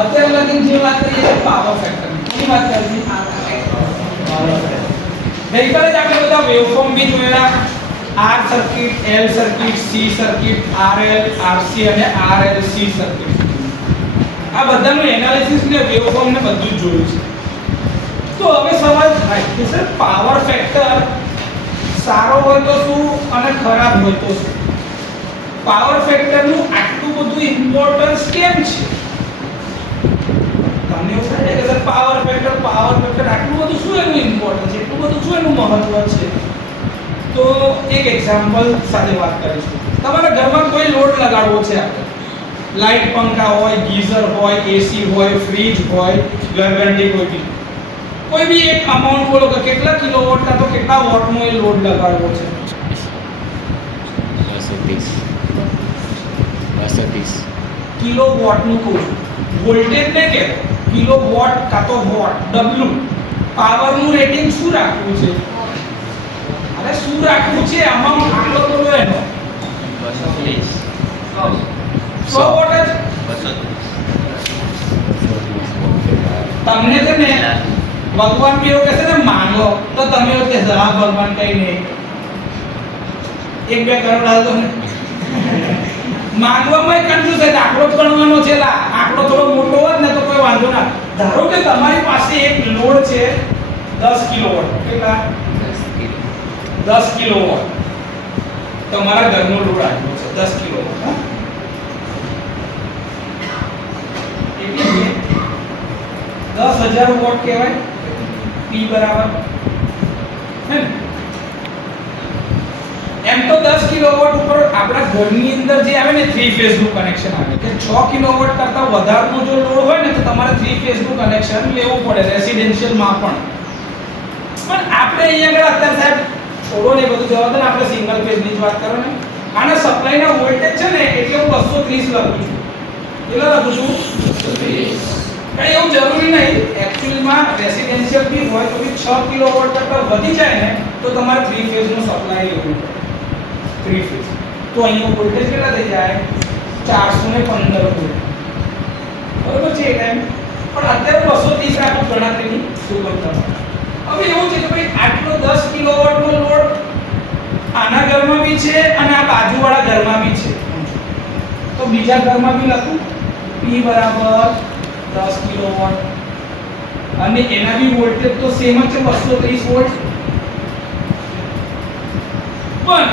અત્યારે લગીન જે વાત કરીએ છે પાવર ફેક્ટર ની વાત કરીએ પાવર ફેક્ટર ગઈકાલે જ આપણે બધા વેવફોર્મ બી જોયેલા R circuit L circuit C circuit RL RC અને RLC સર્કિટ આ બધાનું એનાલિસિસ ને વેવફોર્મ ને બધું જ જોયું છે તો હવે સવાલ થાય કે સર પાવર ફેક્ટર સારો હોય તો શું અને ખરાબ હોય તો શું પાવર ફેક્ટર નું આટલું બધું ઇમ્પોર્ટન્સ કેમ છે તમને એવું થાય કે સર પાવર ફેક્ટર આટલું બધું શું એનું ઇમ્પોર્ટન્સ છે એટલું બધું શું એનું મહત્વ છે તો એક એક્ઝામ્પલ સાથે વાત કરીશું તમારા ઘરમાં કોઈ લોડ લગાડવો છે આપણે લાઈટ પંખા હોય ગીઝર હોય એસી હોય ફ્રીજ હોય ઘરઘંટી કોઈ બી એક અમાઉન્ટ બોલો કે કેટલા કિલોવોટ કા તો કેટલા વોટનો એ લોડ લગાડવો છે 230 કિલોવોટ નું કહું વોલ્ટેજ ને કે કિલોવોટ કા તો વોટ W પાવર નું રેટિંગ શું રાખવું છે અરે શું રાખવું છે અમાઉન્ટ આટલો તો લો એનો 100 વોટ જ તમને છે ને ભગવાન બી એવું કહેશે ને માંગો તો તમે એવું કહેશો હા ભગવાન કઈ નહીં 1-2 કરોડ આલ દો ને માંગવામાં કંજૂસ છે આંકડો ગણવાનો છે લા આંકડો થોડો મોટો હોત ને તો કોઈ વાંધો ના ધારો કે તમારી પાસે એક લોડ છે 10 કિલોવોટ કેટલા 10 કિલોવોટ તમારા ઘરનો લોડ આટલો છે 10 કિલોવોટ હા એટલે 10000 વોટ કહેવાય P બરાબર હે એમ તો 10 કિલોવોટ ઉપર આપણા ઘરની અંદર જે આવે ને 3 ફેઝ નું કનેક્શન આવે કે 6 કિલોવોટ કરતા વધારનો જો લોડ હોય ને તો તમારે 3 ફેઝ નું કનેક્શન લેવું પડે રેસિડેન્શિયલ માં પણ આપણે અહીંયા આગળ અત્યારે સાહેબ છોડો ને બધું જવા દે ને આપણે સિંગલ ફેઝ ની જ વાત કરો ને આના સપ્લાય ના વોલ્ટેજ છે ને એટલે હું 230 લખું છું કેટલા લખું છું 230 કઈ એવું જરૂરી નહીં એક્ચ્યુઅલી માં રેસિડેન્શિયલ બી હોય તો બી 6 કિલોવોટ કરતા વધી જાય ને તો તમારે 3 ફેઝ નો સપ્લાય લેવું પડે 3 ફેઝ તો અહીંયા વોલ્ટેજ કેટલા થઈ જાય 415 વોલ્ટ બરોબર છે એ ટાઈમ પણ અત્યારે 230 રાખો ગણતરીની સુગમતા હવે એવું છે કે ભાઈ આટલો 10 કિલોવોટ નો લોડ આના ઘરમાં બી છે અને આ બાજુવાળા ઘરમાં બી છે તો બીજા ઘરમાં બી લખું P બરાબર 10 કિલોવોટ અને એના બી વોલ્ટેજ તો સેમ જ છે 230 વોલ્ટ પણ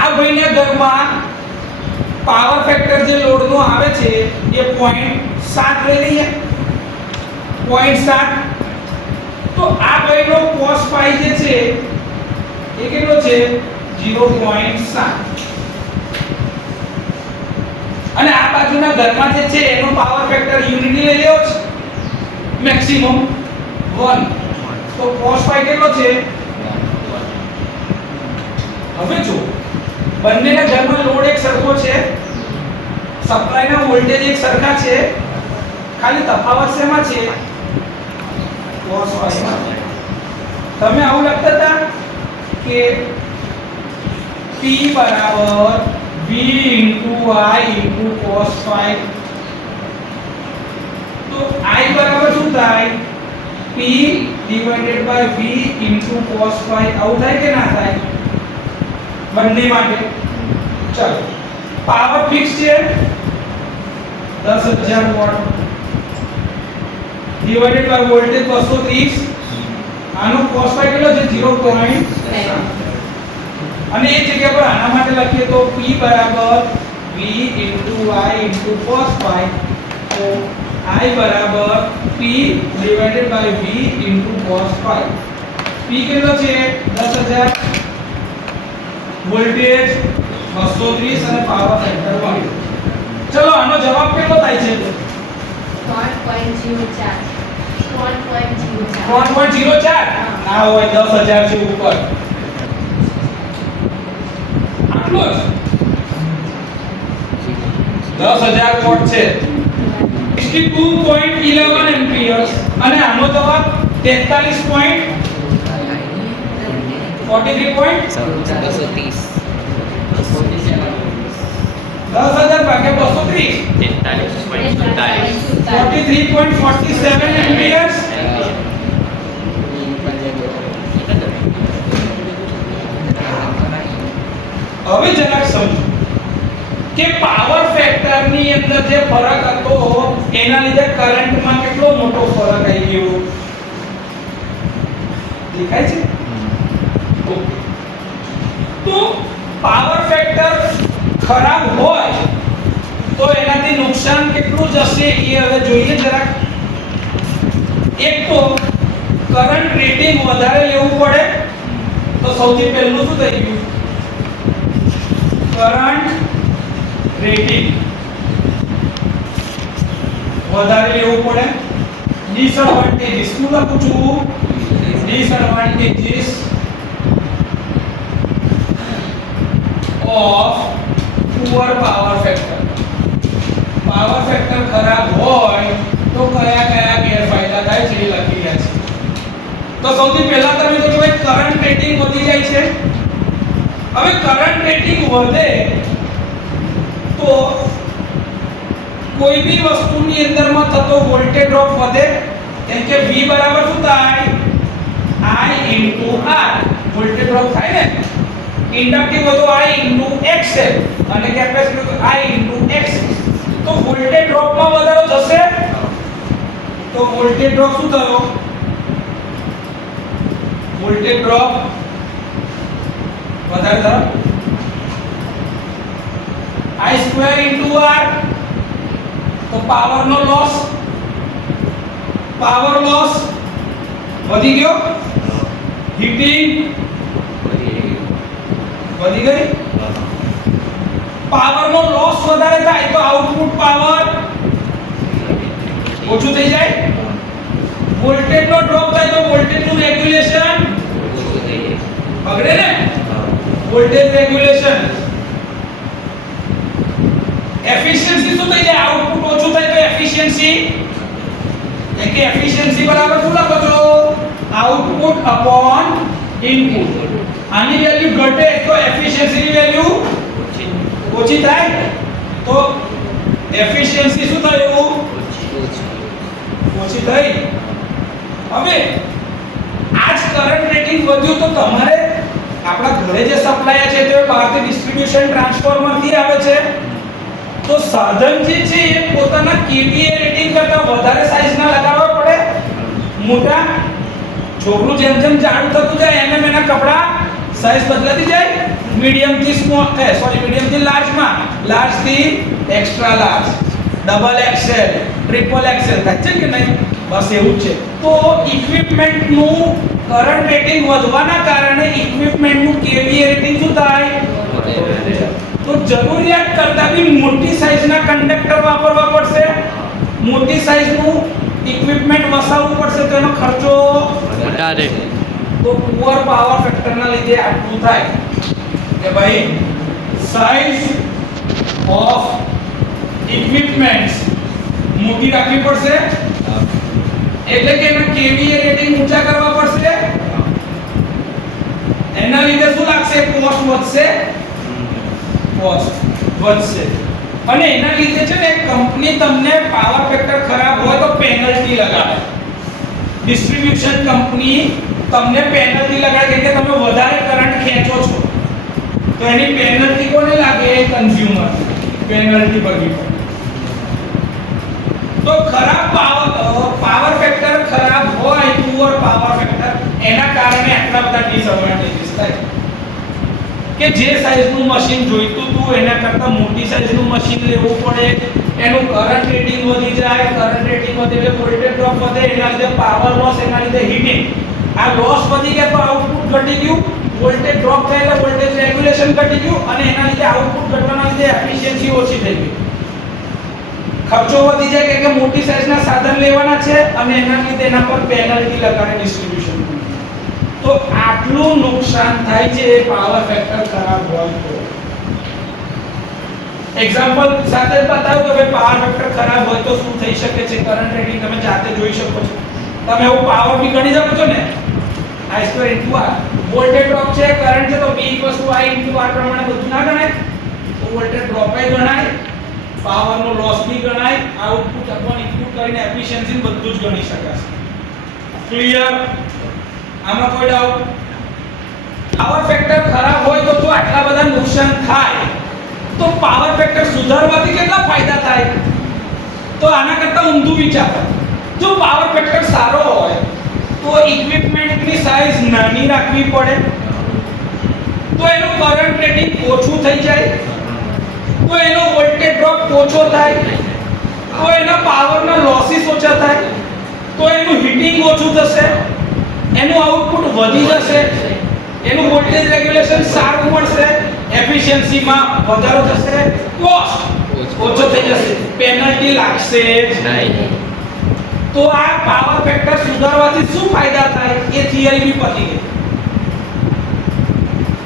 આ ભાઈના ઘરમાં પાવર ફેક્ટર જે લોડ નો આવે છે એ 0.7 લઈ લઈએ 0.7 તો આ ભાઈનો cos phi જે છે એ કેટલો છે 0.7 અને આ બાજુના ઘરમાં જે છે એનો પાવર ફેક્ટર યુનિટી લઈ લેવો છે મેક્સિમમ 1 તો cos phi કેટલો છે હવે જો બંનેના ઘરમાં લોડ એક સરખો છે સપ્લાયના વોલ્ટેજ એક સરખા છે ખાલી તફાવત શેમાં છે cos phi તમે આવું લખતા હતા કે P બરાબર V * I * cos phi તો I બરાબર શું થાય P / V * cos phi આવું થાય કે ના થાય બંને માટે ચલો પાવર ફિક્સ છે 10000 વોટ ડિવાઇડેડ બાય વોલ્ટેજ 230 આનો cos phi કેટલો છે 0.7 અને એ જગ્યા પર આના માટે લખીએ તો P બરાબર V * I * cos phi તો I બરાબર P / V * cos phi P કેટલો છે 10000 વોલ્ટેજ 230 અને પાવર ફેક્ટર 1 ચલો આનો જવાબ કેટલો થાય છે 3.04 ના હોય 10000 થી ઉપર આટલો જ 10000 વોટ છે 62.11 એમ્પિયર્સ અને આનો જવાબ 43.43 10,000 ભાગ્યા 230 43.47 43.47 એમ્પિયર્સ. હવે જરાક સમજો કે પાવર ફેક્ટર ની અંદર જે ફરક હતો એના લીધે કરંટ માં કેટલો મોટો ફરક આવી ગયો દેખાય છે. ઓકે, તો પાવર ફેક્ટર ખરાબ હોય તો એનાથી નુકસાન કેટલું જશે એ હવે જોઈએ જરાક. એક તો કરંટ રેટિંગ વધારે લેવું પડે, તો સૌથી પહેલું શું થઈ ગયું, કરંટ રેટિંગ વધારે લેવું પડે. ડિસએડવાન્ટેજીસ શું લખું છું, disadvantages of poor power factor. Power factor ખરાબ હોય તો કયા કયા ગેરફાયદા થાય છે એ લખી રહ્યા છે. તો સૌથી પહેલા તમે જો ભાઈ કરંટ રેટિંગ વધી જાય છે. હવે કરંટ રેટિંગ વધે તો કોઈ બી વસ્તુની અંદરમાં થતો વોલ્ટેજ ડ્રોપ વધે. કેમ કે V બરાબર શું થાય, I R. વોલ્ટેજ ડ્રોપ થાય ને, ઇન્ડક્ટિવ હતો I XL અને કેપેસિટર હતો I X. તો વોલ્ટેજ ડ્રોપમાં વધારો થશે, તો વોલ્ટેજ ડ્રોપ શું થયો, વોલ્ટેજ ડ્રોપ વધારે થયો. I² R તો પાવરનો લોસ, પાવર લોસ વધી ગયો. હીટિંગ વધી ગઈ. પાવરનો લોસ વધારે થાય તો આઉટપુટ પાવર ઓછું થઈ જાય. વોલ્ટેજનો ડ્રોપ થાય તો વોલ્ટેજનું રેગ્યુલેશન બગડે ને. Voltage regulation. એફિશિયન્સી શું થઈ જાય, આઉટપુટ ઓછું થાય તો એફિશિયન્સી, એટલે કે એફિશિયન્સી બરાબર શું લખો છો, આઉટપુટ અપોન ઇનપુટ. આની વેલ્યુ ઘટે તો એફિશિયન્સીની વેલ્યુ ઓછી થાય. તો એફિશિયન્સી શું થયું, ઓછી થઈ. હવે આજ કરંટ રેટિંગ વધ્યું તો તમારે આપણા ઘરે જે સપ્લાય છે તે બહારથી ડિસ્ટ્રીબ્યુશન ટ્રાન્સફોર્મરથી આવે છે. તો સાધન જે છે એ પોતાના કેવીએ રેટિંગ કરતા વધારે સાઈઝના લગાવવા પડે. મોટા છોકરું જેમ જેમ જાડું થતું જાય એમ એના કપડા સાઈઝ બદલાતી જાય. મીડિયમ થી સ્મોલ મીડિયમ થી લાર્જ માં, લાર્જ થી extra large, double XL, triple XL થાય છે કે નહીં. બસ એવું છે. તો ઇક્વિપમેન્ટ નું કરંટ રેટિંગ વધવાના કારણે ઇક્વિપમેન્ટ નું કેવીએ રેટિંગ શું થાય, તો જરૂરિયાત કરતા બી મોટી સાઈઝના કંડક્ટર વાપરવા પડશે. મોટી સાઈઝનું ઇક્વિપમેન્ટ વસાવવું પડશે તો એનો ખર્ચો વધારે. તો પુઅર પાવર ફેક્ટરના લીધે આટલું થાય કે ભાઈ સાઈઝ ઓફ ઇક્વિપમેન્ટ્સ મોટી રાખવી પડશે, એટલે કે એના કેવીએ રેટિંગ ઊંચા કરવા પડશે. એના લીધે શું લાગશે, કોસ્ટ વધશે, કોસ્ટ વધશે. અને એના લીધે છે ને કંપની તમને પાવર ફેક્ટર ખરાબ હોય તો પેનલ્ટી લગાવે. ડિસ્ટ્રીબ્યુશન કંપની તમને પેનલ્ટી લગાડે કે તમે વધારે કરંટ ખેંચો છો તો એની પેનલ્ટી કોને લાગે, કન્ઝ્યુમર. પેનલ્ટી ભરવી પડે. તો ખરાબ પાવર ફેક્ટર ખરાબ હોય, પુઅર પાવર ફેક્ટર, એના કારણે આટલા બધા ડિસએડવાન્ટેજીસ થાય કે જે સાઈઝનું મશીન જોઈતું હતું એના કરતાં મોટી સાઈઝનું મશીન લેવું પડે. એનું કરંટ રેટિંગ વધી જાય. કરંટ રેટિંગ વધે એટલે વોલ્ટેજ ડ્રોપ વધે. એના લીધે પાવર લોસ, એના લીધે હીટિંગ. આ લોસ વધી ગયા તો આઉટપુટ ઘટી ગયું. વોલ્ટેજ ડ્રોપ થાય એટલે વોલ્ટેજ રેગ્યુલેશન ઘટી ગયું અને એના લીધે આઉટપુટ ઘટવાના લીધે એફિશિયન્સી ઓછી થઈ ગઈ. ખર્ચો વધી જાય કે મોટી સાઈઝના સાધન લેવાના છે અને એના લીધે એના પર પેનલ્ટી લગાડે ડિસ્ટ્રીબ્યુશન. તો આટલું નુકસાન થાય છે પાવર ફેક્ટર ખરાબ હોય તો. એક્ઝામ્પલ સાથે બતાવું તો ભાઈ પાવર ફેક્ટર ખરાબ હોય તો શું થઈ શકે છે. કરંટ રેટિંગ તમે જાતે જોઈ શકો છો. તમે એવું પાવર બી ગણી શકો છો ને, I² * R. વોલ્ટેજ ડ્રોપ છે, કરંટ છે તો V = I * R પ્રમાણે બધું ના ગણાય. તો વોલ્ટેજ ડ્રોપ એ ગણાય, પાવરનો લોસ બી ગણાય, આઉટપુટ અપોન ઇનપુટ કરીને એફિશિયન્સી બધું જ ગણી શકાશે. ક્લિયર? આમાં કોઈ ડાઉટ? પાવર ફેક્ટર ખરાબ હોય તો જો આટલા બધા નુકસાન થાય તો પાવર ફેક્ટર સુધારવાથી કેટલા ફાયદા થાય? તો આના કરતા ઊંધું વિચારો. જો પાવર ફેક્ટર સારો હોય તો ઇક્વિપમેન્ટની સાઈઝ નાની રાખવી પડે, તો એનું કરંટ રેટિંગ ઓછું થઈ જાય, તો એનો વોલ્ટેજ ડ્રોપ ઓછો થાય, તો એના પાવરના લોસીસ ઓછા થાય, તો એનું હીટિંગ ઓછું થશે, એનું આઉટપુટ વધી જશે, એનું વોલ્ટેજ રેગ્યુલેશન સારું મળશે, એફિશિયન્સીમાં વધારો થશે, કોસ્ટ ઓછો થઈ જશે, પેનલ્ટી લાગશે નહીં. તો આ પાવર ફેક્ટર સુધારવાથી શું ફાયદા થાય એ થિયરી બી પતી ગઈ.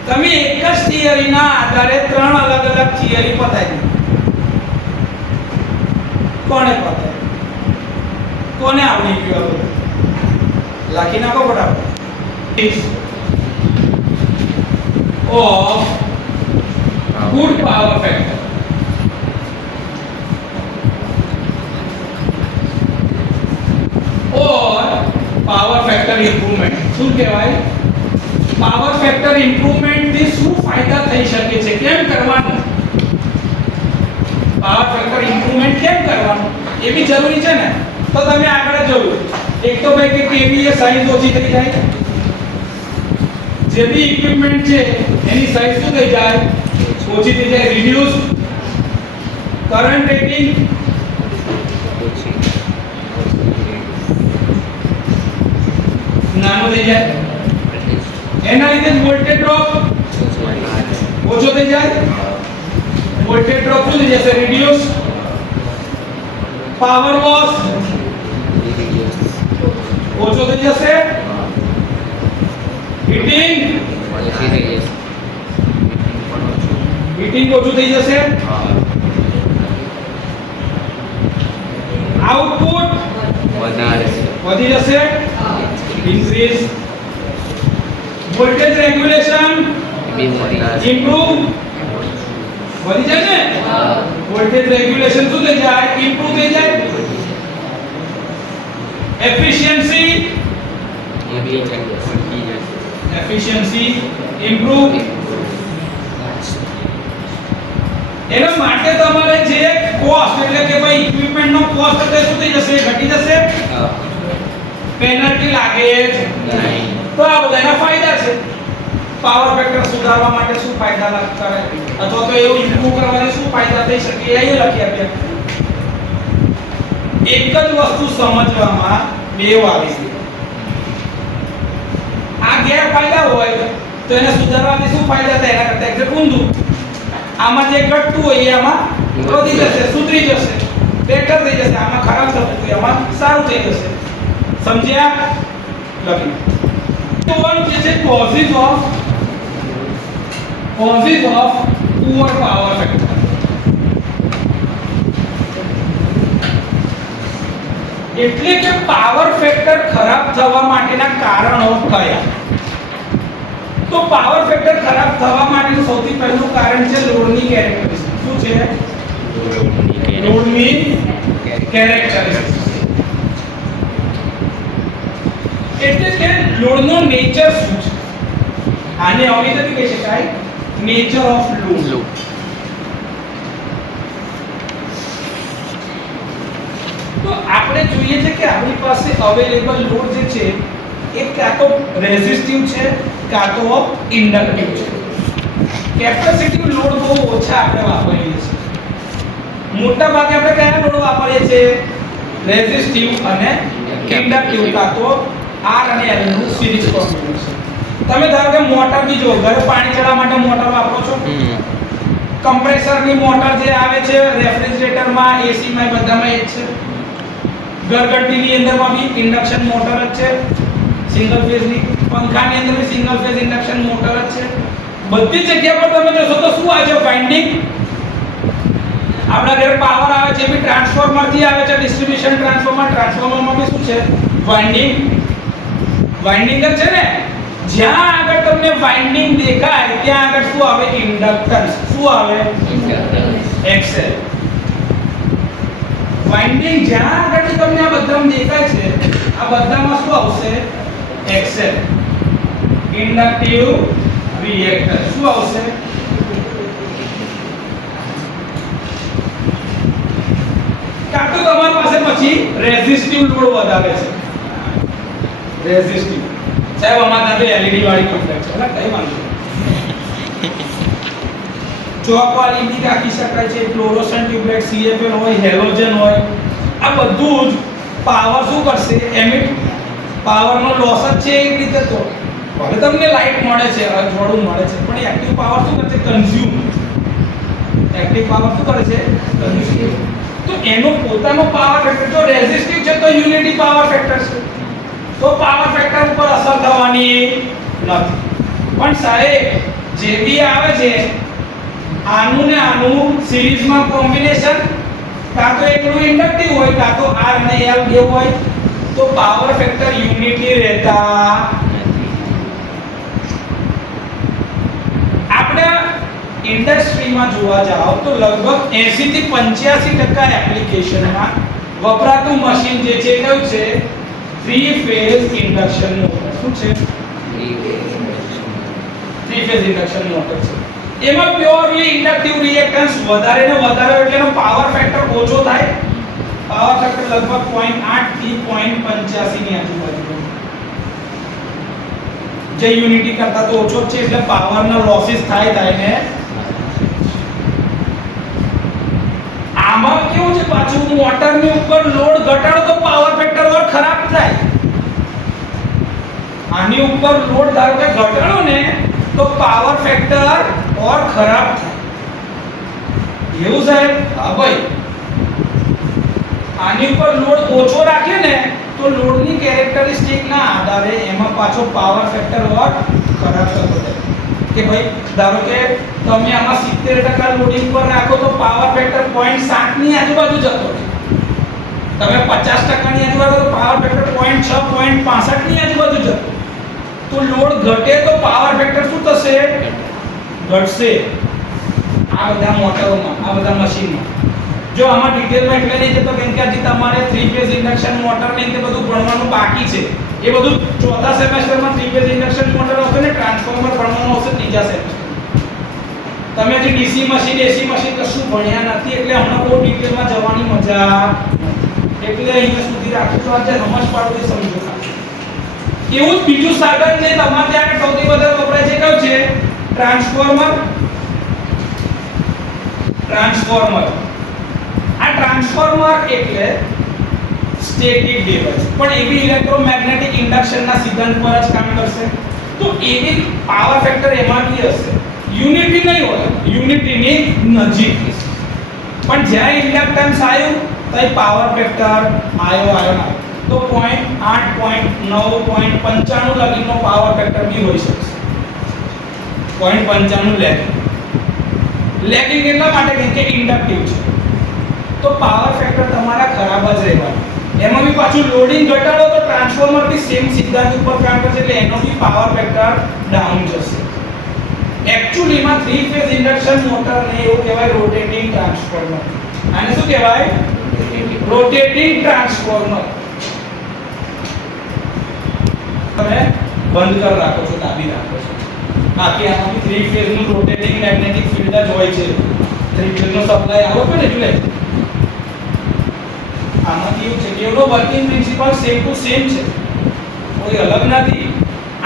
તમે એક જ થિયરીના આધારે ત્રણ અલગ અલગ થિયરી પતાવી દીધી. કોને પતાવી? કોને આવડી ગયું? લખી નાખો ફટાફટ. ઓફ ગુડ પાવર ફેક્ટર और पावर फैक्टर इंप्रूवमेंट. શું કહેવાય? પાવર ફેક્ટર ઇમ્પ્રુવમેન્ટ થી શું ફાયદા થઈ શકે છે? કેમ કરવાનું? પાવર ફેક્ટર ઇમ્પ્રુવમેન્ટ કેમ કરવાનું એ બી જરૂરી છે ને. તો તમે આગળ જોયું, એક તો ભાઈ કે કેવીએ સાઈઝ ઓછી થઈ જાય, જે બી ઇક્વિપમેન્ટ છે એની સાઈઝ શું થઈ જાય? ઓછી થઈ જાય. રિડ્યુસ કરંટ રેટિંગ નાનું થઈ જાય, એના લીધે વોલ્ટેજ ડ્રોપ ઓછો થઈ જાય. વોલ્ટેજ ડ્રોપ શું થઈ જશે? રિડ્યુસ. પાવર લોસ ઓછો થઈ જશે. હીટિંગ ઓછું થઈ જશે. આઉટપુટ વધી જશે. increase. voltage regulation improve. વધી જાય ને? વોલ્ટેજ રેગ્યુલેશન શું થઈ જાય? ઇમ્પ્રૂવ થઈ જાય. Efficiency improve. એના માટે તમારે જે કોસ્ટ એટલે કે ભાઈ ઇક્વિપમેન્ટ નો કોસ્ટ એટલે શું થઈ જશે? ઘટી જશે. પેનલ્ટી લાગે નહીં. તો આ બધાના ફાયદા છે. પાવર ફેક્ટર સુધારવા માટે શું ફાયદા લાગ કરે અથવા તો એવું ઇમ્પ્રૂવ કરવાથી શું ફાયદા થઈ શકે એ અહીં લખી આપ્યા. એક જ વસ્તુ સમજવામાં બે આવી છે. આ ગેરફાયદા હોય તો એને સુધારવાથી શું ફાયદા થાય એના કરતા એક્ઝેક્ટ ઊંધું. આમાં જે ઘટતું હોય એ આમાં વધી જશે, સુધરી જશે, બેટર થઈ જશે. આમાં ખરાબ થતું હોય આમાં સારું થઈ જશે. સમજ્યા? લખી તો વન જે છે causes of poor power factor. એટલે કે પાવર ફેક્ટર ખરાબ થવા માટેના કારણો કયા? તો પાવર ફેક્ટર ખરાબ થવા માટેનું સૌથી પહેલું કારણ છે લોડની કેરેક્ટરિસ્ટિક. શું છે? લોડની કેરેક્ટરિસ્ટિક. એટલે કે લોડનો નેચર શું છે? આને આવી રીતે કહી શકાય નેચર ઓફ લોડ. તો આપણે જોઈએ છે કે આપણી પાસે અવેલેબલ લોડ જે છે એ કાં તો રેઝિસ્ટિવ છે કાં તો ઇન્ડક્ટિવ છે. કેપેસિટિવ લોડ બહુ ઓછા આપણે વાપરીએ છીએ. મોટા ભાગે આપણે કયા લોડ વાપરીએ છીએ? રેઝિસ્ટિવ અને ઇન્ડક્ટિવ, કાં તો R અને L નું સિરીઝ કોમ્બિનેશન. તમે ધારો કે મોટર બી જો ઘરે પાણી ચડાવવા માટે મોટર વાપરો છો. કમ્પ્રેસરની મોટર જે આવે છે રેફ્રિજરેટરમાં, એસીમાં બધામાં એ જ છે. ઘરઘંટીની અંદરમાં બી ઇન્ડક્શન મોટર જ છે સિંગલ ફેઝની. પંખાની અંદર બી સિંગલ ફેઝ ઇન્ડક્શન મોટર જ છે. બધી જગ્યા પર તમે જોશો તો શું આવે છે? વાઇન્ડિંગ. આપણા ઘરે પાવર આવે છે બી ટ્રાન્સફોર્મરથી આવે છે, ડિસ્ટ્રીબ્યુશન ટ્રાન્સફોર્મર. ટ્રાન્સફોર્મરમાં બી શું છે? વાઇન્ડિંગ. વાઇન્ડિંગ જ છે ને. જ્યાં આગળ તમને વાઇન્ડિંગ દેખાય ત્યાં આગળ શું આવે? ઇન્ડક્ટન્સ. શું આવે? XL. વાઇન્ડિંગ જ્યાં આગળ તમને આ બધામાં દેખાય છે આ બધામાં શું આવશે XL ઇન્ડક્ટિવ રિએક્ટર શું આવશે કાં તો તમારી પાસે પછી રેઝિસ્ટિવ લોડ વધારે છે રેઝિસ્ટિવ સાહેબ અમારા તો LED વાળી કોમ્પ્લેક્સ છે એટલે કઈ વાંધો ચોક વાળી બી રાખી શકાય છે ફ્લોરોસન્ટ ટ્યુબલાઇટ CFL હોય હેલોજન હોય આ બધું જ પાવર શું કરશે એમિટ પાવરનો લોસ જ છે એક રીતે તો હવે તમને લાઈટ મળે છે થોડું મળે છે પણ એક્ટિવ પાવર શું કરશે કન્ઝ્યુમ એક્ટિવ પાવર શું કરે છે કન્ઝ્યુમ તો એનો પોતાનો પાવર ફેક્ટર જો રેઝિસ્ટિવ છે તો યુનિટી પાવર ફેક્ટર છે તો પાવર ફેક્ટર ઉપર અસર થવાની નથી પણ સાહેબ જે બી આવે છે આનું ને આનું સિરીઝમાં કોમ્બિનેશન કાં તો એકલું ઇન્ડક્ટિવ હોય કાં તો R અને L બે હોય તો પાવર ફેક્ટર યુનિટી રહેતા આપણે ઇન્ડસ્ટ્રીમાં જોવા જાવ તો લગભગ 80 થી 85% એપ્લિકેશનમાં વપરાતું મશીન જે છે કયું છે 3 ફેઝ ઇન્ડક્શન મોટર શું છે 3 ફેઝ ઇન્ડક્શન મોટર છે એમાં પ્યોરલી ઇન્ડક્ટિવ રિએક્ટન્સ વધારે ને વધારે એટલે એનો પાવર ફેક્ટર ઓછો થાય પાવર ફેક્ટર લગભગ 0.8 થી 0.85 ની આજુબાજુ જે યુનિટી કરતા તો ઓછો છે એટલે પાવરના લોસીસ થાય ને આમાં કેવું છે પાછું મોટરની ઉપર લોડ ઘટાડો તો પાવર ફેક્ટર ઓર ખરાબ થાય આની ઉપર લોડ ધારો કે ઘટાડો ને તો પાવર ફેક્ટર और खराब था એવું સાહેબ હા ભાઈ આની ઉપર લોડ ઓછો રાખીએ ને તો લોડની કેરેક્ટરિસ્ટિક ના આધારે એમાં પાછો પાવર ફેક્ટર और ખરાબ થતો જાય કે ભાઈ ધારો કે તમે આમાં 70% લોડિંગ પર રાખો તો પાવર ફેક્ટર 0.7 ની આજુબાજુ જતો રહે તમે 50% ની આજુબાજુ તો પાવર ફેક્ટર 0.6 0.65 ની આજુબાજુ જતો તો લોડ ઘટે તો પાવર ફેક્ટર શું થશે ઘટશે આ બધા મોટરોમાં આ બધા મશીનમાં જો આમાં ડિટેલમાં એટલે નહીં જતો કેમ કે હજી તમારે 3 ફેઝ ઇન્ડક્શન મોટર ને તે બધું ભણવાનું બાકી છે એ બધું ચોથા સેમેસ્ટરમાં 3 ફેઝ ઇન્ડક્શન મોટર આવશે ને ટ્રાન્સફોર્મર ભણવાનું આવશે ત્રીજા સેમેસ્ટર તમે હજી ડીસી મશીન એસી મશીન કશું ભણ્યા નથી એટલે હમણાં બહુ ડિટેલમાં જવાની મજા એટલે અહીંયા સુધી રાખું તો આજે સમજ પાડો તે સમજો એવું જ બીજું સાધન છે તમારે ત્યાં સૌથી વધારે વપરાય છે કયું છે ટ્રાન્સફોર્મર આ ટ્રાન્સફોર્મર એટલે સ્ટેટિક ડિવાઇસ પણ એવી ઇલેક્ટ્રોમેગ્નેટિક ઇન્ડક્શનના સિદ્ધાંત પર જ કામ કરશે તો એવી પાવર ફેક્ટર એમાં બી હશે યુનિટી નહીં હોય યુનિટીની નજીક પણ જ્યારે ઇન્ડક્ટન્સ આવ્યું તો પાવર ફેક્ટર આવ્યો તો 0.8 0.9 0.95 લગીનો પાવર ફેક્ટર બી હોઈ શકે 0.95 લેગિંગ એટલા માટે કે ઇન્ડક્ટિવ છે તો પાવર ફેક્ટર તમારા ખરાબ જ રહેવાનો એમાં બી પાછું લોડિંગ ઘટાડો તો ટ્રાન્સફોર્મર બી સેમ સિદ્ધાંત ઉપર કામ કરશે એટલે એનો બી પાવર ફેક્ટર ડાઉન જશે એક્ચ્યુઅલી માં 3 ફેઝ ઇન્ડક્શન મોટર ને એવું કહેવાય રોટેટિંગ ટ્રાન્સફોર્મર આને શું કહેવાય રોટેટિંગ ટ્રાન્સફોર્મર તમે બંધ કર રાખો છો દાબી રાખો છો બાકી આમાં 3 ફેઝ નું રોટેટિંગ મેગ્નેટિક ફીલ્ડ જ હોય છે 3 ફેઝ નો સપ્લાય આવો ને એટલે આમાં કેવું છે કે એનો working principle same to same છે કોઈ અલગ નથી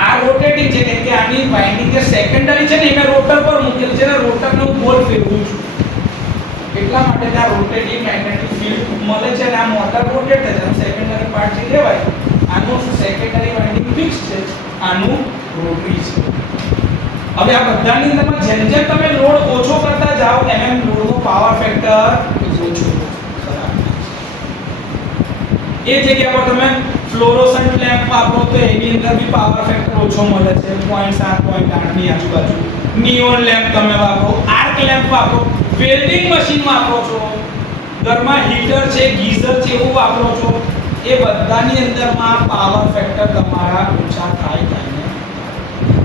આ રોટેટિંગ છે એટલે કે આની વાઇન્ડિંગ જે સેકન્ડરી છે ને એને રોટર પર મૂકેલ છે ને રોટરને હું ગોળ ફેરવું છું એટલા માટે ત્યાં રોટેટિંગ મેગ્નેટિક ફીલ્ડ મળે છે અને આ મોટર રોટેટ થાય છે સેકન્ડરી પાર્ટ જે કહેવાય આનું સેકન્ડરી વાઇન્ડિંગ ફિક્સ છે આનું રોટરી છે હવે આ બધાની અંદરમાં જેમ જેમ તમે લોડ ઓછો કરતા જાઓ એમ લોડનો પાવર ફેક્ટર ઓછો ખરાબ એ જગ્યા પર તમે ફ્લોરોસન્ટ લેમ્પ વાપરો તો એની અંદર બી પાવર ફેક્ટર ઓછો મળે છે 0.7 0.8 ની આજુબાજુ નિયોન લેમ્પ તમે વાપરો આર્ક લેમ્પ વાપરો વેલ્ડિંગ મશીન વાપરો છો ઘરમાં હીટર છે ગીઝર છે એવું વાપરો છો એ બધાની અંદરમાં પાવર ફેક્ટર તમારા ઓછા થાય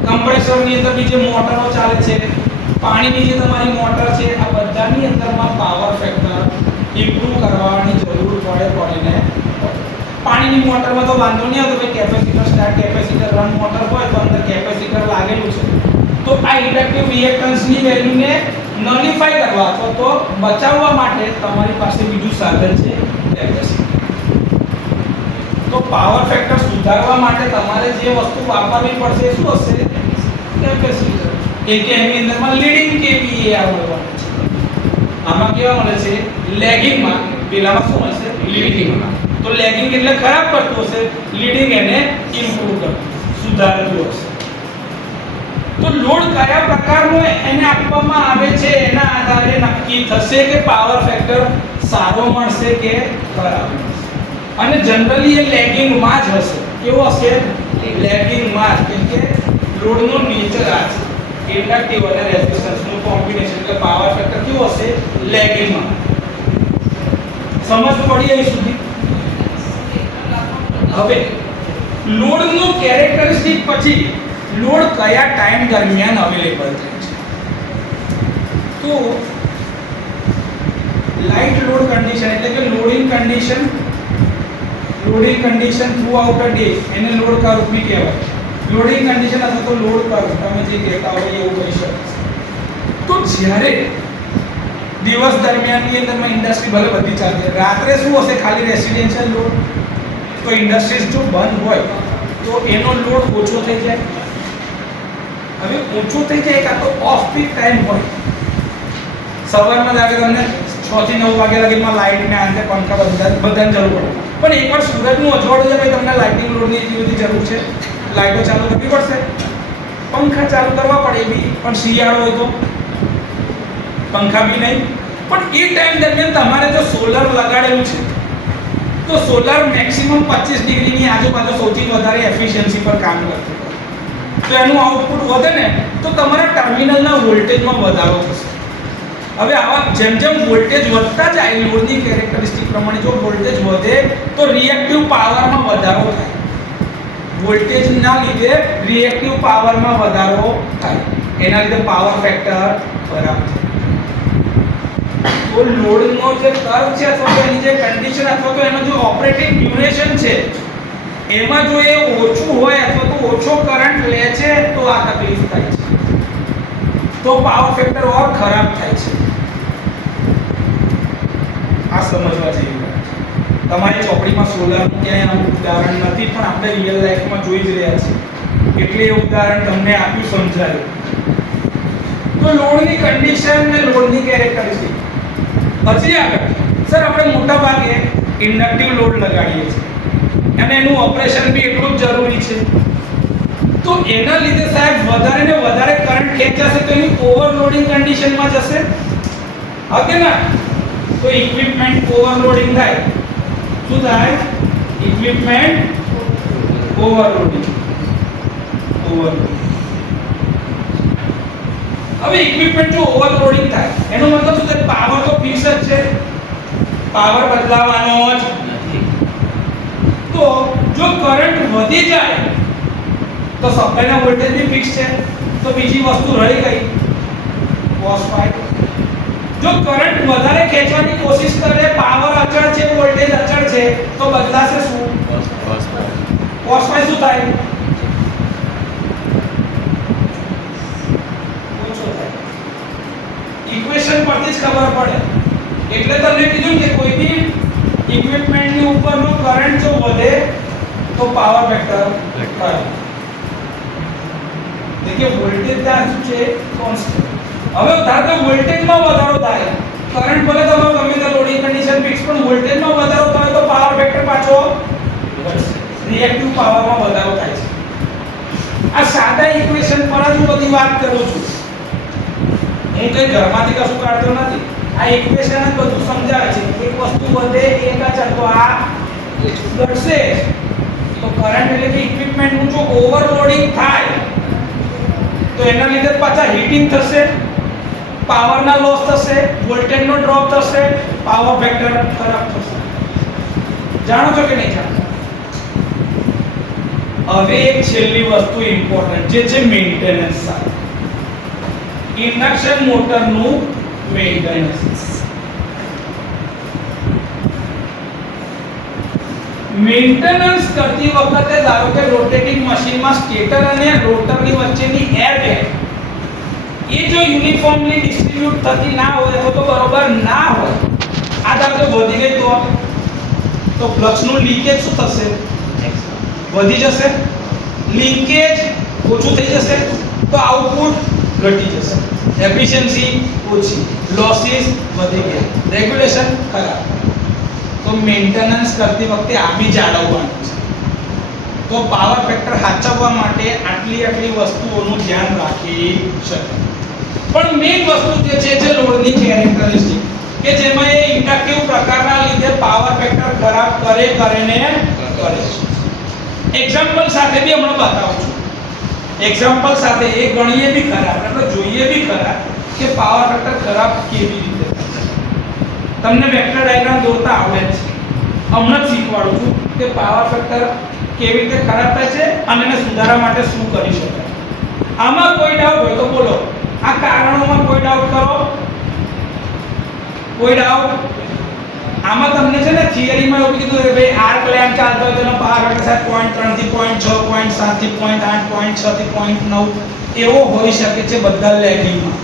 કમ્પ્રેસરની અંદર બી જે મોટરો ચાલે છે પાણીની જે તમારી મોટર છે આ બધાની અંદરમાં પાવર ફેક્ટર ઇમ્પ્રૂવ કરવાની જરૂર પડે. પાણીની મોટરમાં તો વાંધો નહીં આવતો કે capacitor start capacitor run motor હોય તો અંદર કેપેસિટર લાગેલું છે, તો આ ઇન્ડક્ટિવ રિએક્ટન્સની વેલ્યુને નલિફાઈ કરવા અથવા તો બચાવવા માટે તમારી પાસે બીજું સાધન છે કેપેસિટર. તો પાવર ફેક્ટર સુધારવા માટે તમારે જે વસ્તુ વાપરવી પડશે એ શું હશે? કેપેસિટર. કે એની અંદરમાં લીડિંગ કેવીએ આવવાનું છે. આમાં કેવા મળે છે? લેગિંગમાં. પેલામાં શું મળશે? લીડિંગમાં. તો લેગિંગ એટલે ખરાબ કરતું હશે, લીડિંગ એને ઇમ્પ્રૂવ કરતું, સુધારતું હશે. તો લોડ કયા પ્રકારનો એને આપવામાં આવે છે એના આધારે નક્કી થશે કે પાવર ફેક્ટર સારો મળશે કે ખરાબ મળશે. અને જનરલી એ લેગિંગમાં જ હશે. કેવો હશે? લેગિંગમાં, કેમ કે લોડનો નેચર આ છે, ઇન્ડક્ટિવ અને રેઝિસ્ટન્સનું કોમ્બિનેશન, એટલે પાવર ફેક્ટર કેવો હશે? લેગિંગમાં. સમજ પડી અહીં સુધી? હવે લોડનું કેરેક્ટરિસ્ટિક પછી લોડ કયા ટાઈમ દરમિયાન અવેલેબલ થાય છે? તો લાઇટ લોડ કન્ડિશન એટલે કે loading condition through out a day એને લોડ કર્વ બી કહેવાય. લોડિંગ કન્ડિશન અથવા તો લોડ કર્વ તમે જે કહેતા હોય એવું કહી શકો. તો જ્યારે દિવસ દરમિયાનની અંદરમાં ઇન્ડસ્ટ્રી ભલે બધી ચાલતી, રાત્રે શું હશે? ખાલી રેસિડેન્શિયલ લોડ. તો ઇન્ડસ્ટ્રીઝ જો બંધ હોય તો એનો લોડ ઓછો થઈ જાય. હવે ઓછો થઈ જાય કાં તો ઓફ પીક ટાઈમ હોય, સવારમાં જાગે તમને 6 થી 9 વાગ્યા લગીમાં લાઇટ ને આંતે પંખા બધાને જરૂર પડે, પણ એકવાર સૂરજનું અજવાળું જાય તમને લાઇટિંગ લોડની એટલી બધી જરૂર છે, લાઇટો ચાલુ કરવી પડશે, પંખા ચાલુ કરવા પડે બી, પણ શિયાળો હોય તો પંખા બી નહીં. પણ એ ટાઈમ દરમિયાન તમારે જો સોલર લગાડેલું છે તો સોલર મેક્સિમમ 25 ડિગ્રીની આજુબાજુ સૌથી વધારે એફિશિયન્સી પર કામ કરતું હોય, તો એનું આઉટપુટ વધે ને તો તમારા ટર્મિનલના વોલ્ટેજમાં વધારો થશે. હવે આવા જેમ જેમ વોલ્ટેજ વધતા જાય લોડની કેરેક્ટરિસ્ટિક પ્રમાણે જો વોલ્ટેજ વધે તો રિએક્ટિવ પાવરમાં વધારો થાય. વોલ્ટેજના લીધે રિએક્ટિવ પાવરમાં વધારો થાય, એના લીધે પાવર ફેક્ટર ખરાબ થાય. તો લોડનો જે કર્વ છે અથવા તો એની જે કન્ડિશન અથવા તો એનો જે ઓપરેટિંગ ડ્યુરેશન છે એમાં જો એ ઓછું હોય અથવા તો ઓછો કરંટ લે છે તો આ તકલીફ થાય છે, તો પાવર ફેક્ટર ઓર ખરાબ થાય છે. આ સમજવા જેવી વાત છે. તમારી ચોપડીમાં સોલરનું ક્યાંય આવું ઉદાહરણ નથી, પણ આપણે રિયલ લાઈફમાં જોઈ જ રહ્યા છીએ, એટલે એ ઉદાહરણ તમને આપ્યું, સમજાયું. તો લોડની કન્ડિશન ને લોડની કેરેક્ટરિસ્ટિક. પછી આગળ સર આપણે મોટા ભાગે ઇન્ડક્ટિવ લોડ લગાડીએ છીએ અને એનું ઓપરેશન બી એટલું જ જરૂરી છે, તો એના લીધે સાહેબ વધારે ને વધારે કરંટ ખેંચાશે તો એની ઓવરલોડિંગ કન્ડિશનમાં જશે. ઓકે ના? તો ઇક્વિપમેન્ટ ઓવરલોડિંગ થાય. શું થાય? Equipment overloading. હવે ઇક્વિપમેન્ટ જો ઓવરલોડિંગ થાય એનો મતલબ શું થાય? પાવર તો ફિક્સ જ છે, પાવર બદલાવાનો જ નથી. તો જો કરંટ વધી જાય તો સપ્લાયના વોલ્ટેજ બી ફિક્સ છે, તો બીજી વસ્તુ રહી ગઈ cos phi. જો કરંટ વધારે ખેંચવાની કોશિશ કરે, પાવર અચળ છે, વોલ્ટેજ અચળ છે, તો બદલાશે શું? cos phi શું થાય? ઇક્વેશન પરથી જ ખબર પડે. એટલે તમને કીધું કે કોઈ બી ઇક્વિપમેન્ટની ઉપરનો કરંટ જો વધે તો પાવર ફેક્ટર ખરાબ. देखिए વોલ્ટેજ ત્યાં શું છે? કોન્સ્ટન્ટ. હવે ધારો કે વોલ્ટેજમાં વધારો થાય, કરંટ ભલે તમારો ગમે તે લોડિંગ કન્ડિશન ફિક્સ, પણ વોલ્ટેજમાં વધારો થાય તો પાવર ફેક્ટર પાછો વધશે, રિએક્ટિવ પાવરમાં વધારો થાય છે. આ સાદા ઇક્વેશન પર જ હું બધી વાત કરું છું, હું કઈ ઘરમાંથી કશું કાઢતો નથી. આ ઇક્વેશન જ બધું સમજાવે છે. એક વસ્તુ વધે એક અચળ તો આ ઘટશે, તો કરંટ એટલે કે ઇક્વિપમેન્ટનું જો ઓવરલોડિંગ થાય તો એના લીધે પાછા હીટિંગ થશે, પાવરના લોસ થશે, વોલ્ટેજનો ડ્રોપ થશે, પાવર ફેક્ટર ખરાબ થશે. જાણો છો કે નહીં જાણો? હવે એક છેલ્લી વસ્તુ ઇમ્પોર્ટન્ટ જે છે મેન્ટેનન્સ સાથે. Induction મોટરનું maintenance. મેન્ટેનન્સ કરતી વખતે ધારો કે રોટેટિંગ મશીનમાં સ્ટેટર અને રોટરની વચ્ચેની એર ગેપ એ જો યુનિફોર્મલી ડિસ્ટ્રીબ્યુટ થતી ના હોય તો બરોબર ના હોય, આ ધારો કે વધી ગઈ તો ફ્લક્સનું લીકેજ શું થશે? વધી જશે. લિંકેજ ઓછું થઈ જશે તો આઉટપુટ ઘટી જશે, એફિશિયન્સી ઓછી, લોસીસ વધી ગયા, રેગ્યુલેશન ખરાબ. તો મેન્ટેનન્સ કરતી વખતે આ બી જાળવવાનું છે. તો પાવર ફેક્ટર સાચવવા માટે આટલી વસ્તુઓનું ધ્યાન રાખી શકાય. પણ મેઇન વસ્તુ જે છે લોડની કેરેક્ટરિસ્ટિક કે જેમાં એ ઇન્ડક્ટિવ પ્રકારના લીધે પાવર ફેક્ટર ખરાબ કરે છે. એક્ઝામ્પલ સાથે બી હમણાં બતાવું છું. એક્ઝામ્પલ સાથે એ ગણીએ બી ખરા, આપણે જોઈએ બી ખરા કે પાવર ફેક્ટર ખરાબ કેવી રીતે થાય. તમને વેક્ટર ડાયાગ્રામ દોરતા આવડે છે. હમણાં જ શીખવાડું છું કે પાવર ફેક્ટર કેવી રીતે ખરાબ થાય છે અને એને સુધારવા માટે શું કરી શકાય. આમાં કોઈ ડાઉટ હોય તો બોલો. આ કારણોમાં કોઈ ડાઉટ કરો? કોઈ ડાઉટ? આમાં તમને છે ને થિયરીમાં એવું કીધું કે ભાઈ આર્ક લેમ્પ ચાલતો હોય તેનો પાવર ફેક્ટર 0.3 થી 0.6 0.7 થી 0.8 0.6 થી 0.9 એવો હોઈ શકે છે બધા લેગિંગમાં.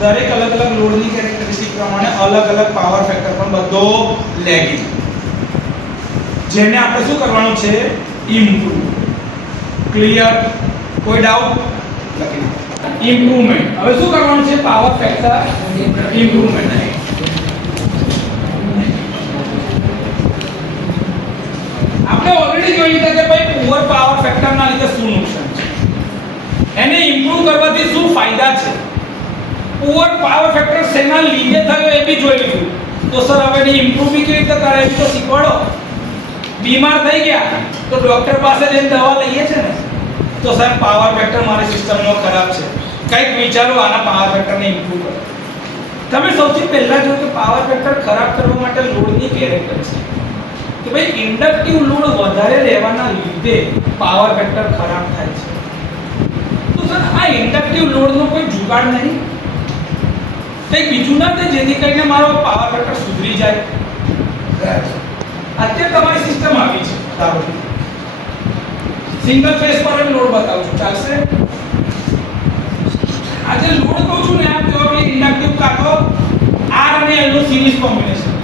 દરેક અલગ લોડની કેરેક્ટરિસ્ટિક પ્રમાણે અલગ પાવર ફેક્ટર પણ બધો લેગિંગ, જેને આપણે શું કરવાનું છે? ઇમ્પ્રૂવ. ક્લિયર? કોઈ ડાઉટ? લખી ઇમ્પ્રુવમેન્ટ. હવે શું કરવાનું છે? Power factor improvement. આપણે ઓલરેડી જોઈ લીધા કે ભાઈ પુઅર પાવર ફેક્ટરના લીધે શું નુકસાન છે, એને ઇમ્પ્રૂવ કરવાથી શું ફાયદા છે. પુઅર પાવર ફેક્ટર શેના લીધે થયો એ બી જોઈ લીધું. તો સર હવે એને ઇમ્પ્રૂવ બી કેવી રીતે કરાય તો શીખવાડો. બીમાર થઈ ગયા તો ડોક્ટર પાસે જઈને દવા લઈએ છે ને, તો સાહેબ પાવર ફેક્ટર મારી સિસ્ટમનો ખરાબ છે, કંઈક વિચારો આના પાવર ફેક્ટરને ઇમ્પ્રૂવ કરો. તમે સૌથી પહેલા જો કે પાવર ફેક્ટર ખરાબ કરવા માટે લોડની કેરેક્ટર છે કે ભાઈ ઇન્ડક્ટિવ લોડ વધારે રહેવાના લીધે પાવર ફેક્ટર ખરાબ થાય છે. તો સર આ ઇન્ડક્ટિવ લોડનો કોઈ જુગાડ નહીં, કંઈ બીજું ના થાય જેથી કરીને મારો પાવર ફેક્ટર સુધરી જાય. અત્યારે તમારી સિસ્ટમ આવી છે, ધારો સિંગલ ફેઝ પર લોડ બતાવું છું, ચાલશે? આજે લોડ કહું છું ને, આ જો ઇન્ડક્ટિવ કાં તો R અને L નું સિરીઝ કોમ્બિનેશન,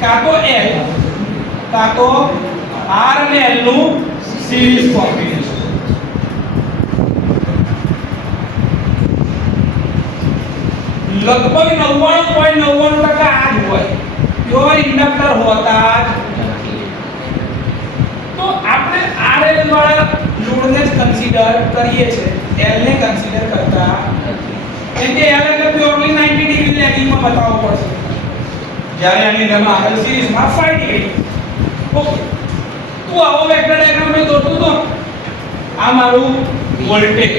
કાં તો L કાં તો R અને L નું સિરીઝ કોમ્બિનેશન. લગભગ 99.99% આ જ હોય, પ્યોર ઇન્ડક્ટર હોતા જ. તો આપણે RL વાળા લોડને જ કન્સિડર કરીએ છીએ, L ને કન્સિડર કરતા કેમ કે L એટલે પ્યોરલી 90 ડિગ્રી લેગિંગમાં બતાવવો પડશે, જ્યારે આની અંદર RL સિરીઝમાં 5 ડિગ્રી. ઓકે, તો આવો વેક્ટર ડાયાગ્રામ મેં દોરતો તો આ મારું વોલ્ટેજ,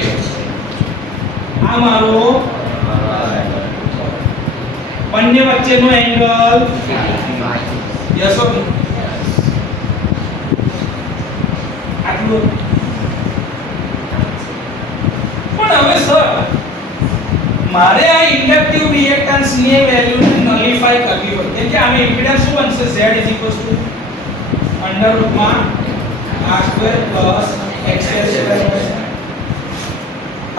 આ મારો બંને વચ્ચેનો એંગલ યસ ઓર નો, આટલું. પણ હવે સર મારે આ ઇન્ડક્ટિવ રિએક્ટન્સ ની વેલ્યુને નલિફાય કરવી હોય એટલે આનો ઇમ્પિડન્સ શું બનશે? Z √R² + X²².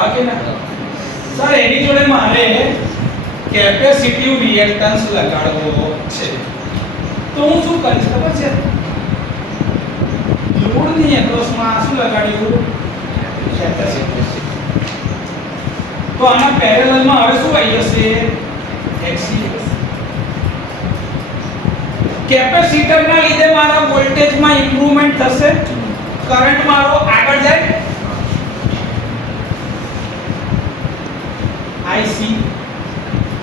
ઓકે ના સર, એની જોડે મારે કેપેસિટિવ રિએક્ટન્સ લગાડવો છે. તો હું શું કરીશ ખબર છે? લોડની એક્રોસમાં શું લગાડ્યું? કેપેસિટર. તો આના પેરેલલમાં હવે શું આવી જશે? Xc. કેપેસિટરના લીધે મારા વોલ્ટેજમાં ઇમ્પ્રુવમેન્ટ થશે, કરંટ મારો આગળ જાય. IC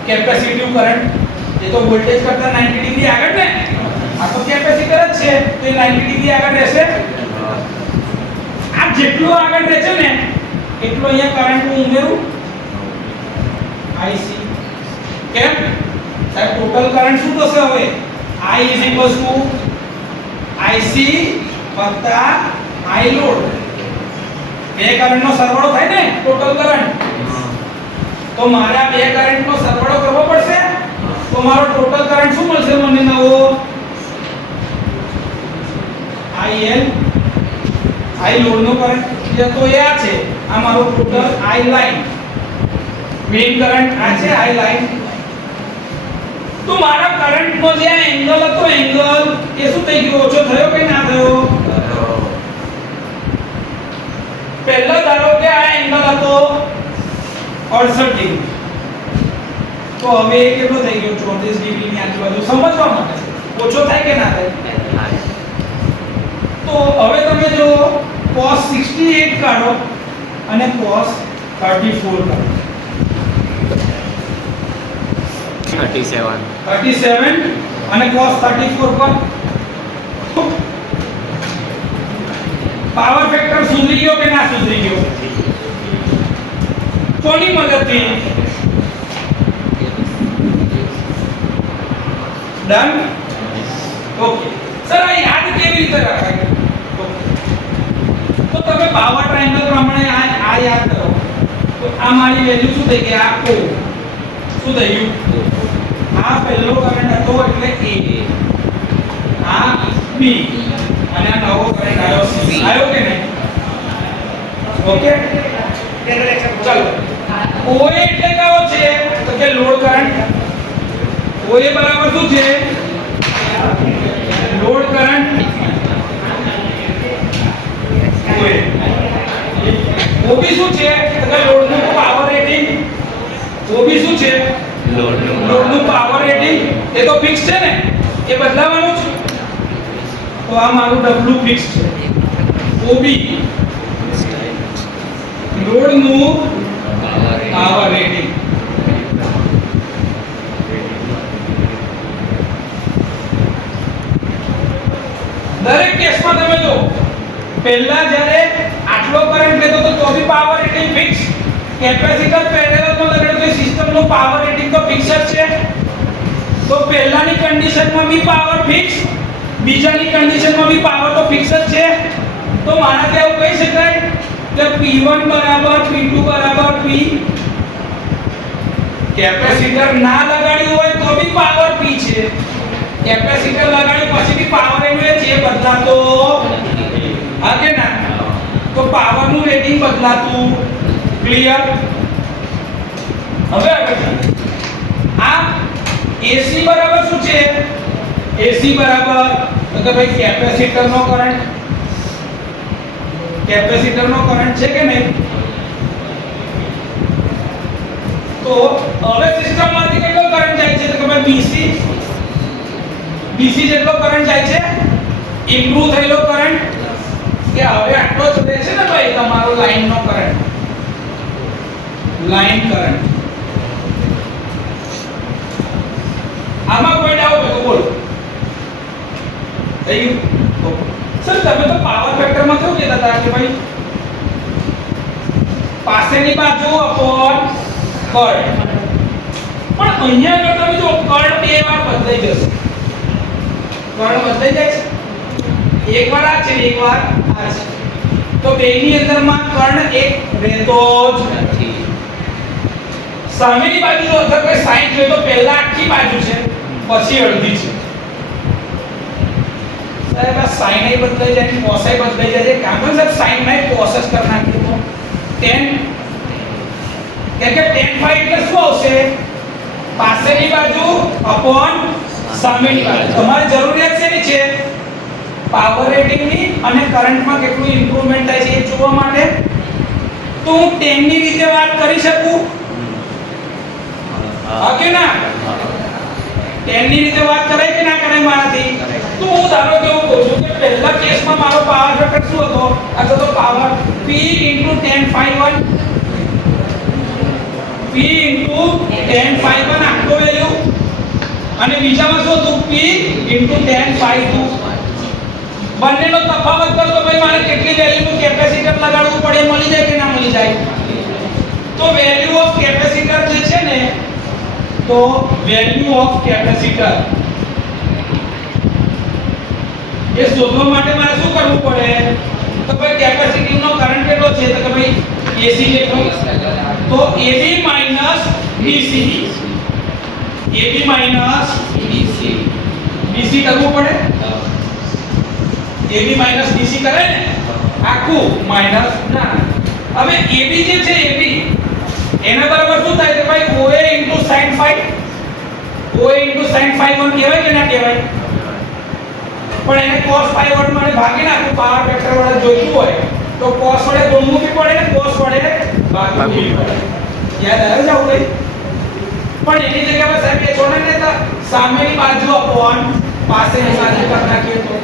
કેપેસિટિવ કરંટ, એ તો વોલ્ટેજ કરતા 90 ડિગ્રી આગળ ને, આ તો કેપેસિટર જ છે તો એ 90 ડિગ્રી આગળ રહેશે. આ જેટલું આગળ રહેશે ને એટલો અહીંયા કરંટ હું ઉમેરું IC. કેમ સાહેબ? ટોટલ કરંટ શું થશે હવે? I = IC + I load. બે કરંટનો સરવાળો થાય ને ટોટલ કરંટ. તો મારે આ બે કરંટનો સરવાળો કરવો પડશે. તો મારો ટોટલ કરંટ શું મળશે મને? નવો IL I લોડ નો કરંટ જે તો એ આ છે આ મારો total I line main current આ છે I લાઈન તો મારા કરંટ નો જે એંગલ હતો એંગલ એ શું થઈ ગયો ઓછો થયો કે ના થયો પહેલા ધારો કે આ એંગલ હતો 68 ડિગ્રી તો હવે એ કેટલો થઈ ગયો 34 ડિગ્રી ની આજુબાજુ સમજવા માટે ઓછો થાય કે ના થાય તો હવે તમે જો cos 68 કાઢો અને cos 34 કાઢો 37 અને cos 34 પર પાવર ફેક્ટર સુધરી ગયો કે ના સુધરી ગયો કોની મદદથી ડન ઓકે સર આ યાદ કેવી રીતે રખાય તો તમે પાવર ટ્રાયેંગલ પ્રમાણે આ યાદ કરો તો આ મારી વેલ્યુ શું થઈ ગઈ આ O શું થઈ ગયું આ પહેલો કરંટ હતો એટલે A આ B અને આ નવો કરંટ આવ્યો C આવ્યો કે નહીં ઓકે ચલો OA એટલે કયો છે તો કે લોડ કરંટ OA બરાબર શું છે લોડ કરંટ OA OB શું છે તો કે લોડ નું પાવર રેટિંગ OB શું છે લોડ નું પાવર રેટિંગ એ તો ફિક્સ છે ને એ બદલાવાનું છે તો આ મારું W ફિક્સ છે OB લોડ નું પાવર રેટિંગ દરેક કેસમાં તમે જો પહેલા જ્યારે આટલો કરંટ લેતો તો બી પાવર રેટિંગ ફિક્સ કેપેસિટર પેરેલલમાં લગાડ્યો તો સિસ્ટમ નો પાવર રેટિંગ તો ફિક્સ જ છે તો પહેલાની કન્ડિશનમાં બી પાવર ફિક્સ બીજાની કન્ડિશનમાં બી પાવર તો ફિક્સ જ છે તો મારાથી એવું કહી શકાય કે P1 બરાબર P2 બરાબર P કેપેસિટર ના લગાડ્યું હોય તો બી પાવર P છે કેપેસિટર લગાડ્યું પછી બી પાવર એનો છે બદલાતો હા કે ના તો પાવર નું રેટિંગ બદલાતું ક્લિયર હવે આ AC બરાબર શું છે AC બરાબર તો કે ભાઈ કેપેસિટર નો કરંટ છે કે નહીં તો હવે સિસ્ટમ માંથી કેટલો કરંટ જાય છે તો કે ભાઈ BC જેટલો કરંટ જાય છે ઇમ્પ્રૂવ થયેલો કરંટ કે હવે આટલો જ રહે છે ને ભાઈ તમારો લાઈન નો કરંટ આમાં કોઈ ડાઉટ હોય તો બોલો થઈ ગયું સર તમે તો પાવર ફેક્ટર માં કેવું કહેતા હતા કે ભાઈ પાસેની બાજુ અપોન કળ પણ અહીંયા આગળ તમે જો કળ બે વાર બદલાઈ જશે કળ બદલાઈ જાય છે એકવાર આ છે એકવાર આ છે તો બેની અંદરમાં કર્ણ એક રહેતો જ નથી સામેની બાજુ જો અગર કોઈ સાઈન જોઈએ તો પહેલા આખી બાજુ છે પછી અડધી છે સાહેબ આ સાઈન એ બદલાઈ જાય કોસાઈ બદલાઈ જાય કામ કરે સાહેબ સાઈન માં કોસ જ કરી નાખીએ તો tan કે tan phi એટલે શું આવશે પાસેની બાજુ અપોન સામેની બાજુ તમારી જરૂરિયાત શેની છે પાવર રેટિંગ ની અને કરંટ માં કેટલું ઇમ્પ્રુવમેન્ટ થાય છે એ જોવા માટે તો હું tan ની રીતે વાત કરી શકું હા કે ના tan ની રીતે વાત કરાય કે ના કરાય મારાથી તો હું ધારો કે હું કહું છું કે પહેલા કેસમાં મારો પાવર ફેક્ટર શું હતો અથવા તો power P tan phi 1 P tan phi 1 આખો વેલ્યુ અને બીજામાં શું હતું P tan phi 2 બંનેનો તફાવત કરો તો ભાઈ મારે કેટલી વેલ્યુનું કેપેસિટર લગાડવું પડે મળી જાય કે ના મળી જાય તો વેલ્યુ ઓફ કેપેસિટર જે છે ને તો વેલ્યુ ઓફ કેપેસિટર એ શોધવા માટે મારે શું કરવું પડે તો ભાઈ કેપેસિટીવનો કરંટ કેટલો છે તો કે ભાઈ AC જેટલો તો AB BC AB BC કરવું પડે AB માઈનસ BC કરે ને આખું માઈનસ ના હવે AB જે છે AB એના બરાબર શું થાય છે ભાઈ OA sin phi OA sin phi 1 કહેવાય કે ના કહેવાય પણ એને cos phi 1 માં ભાગી નાખો પાવર ફેક્ટર વડે જોઈતું હોય તો cos વડે ગુણવું બી પડે ને cos વડે ભાગવું બી પડે યાદ આવે છે આવું કઈ પણ એની જગ્યાએ સાહેબ એ છોડે ને તો સામેની બાજુ અપોન પાસેની બાજુ પર નાખીએ તો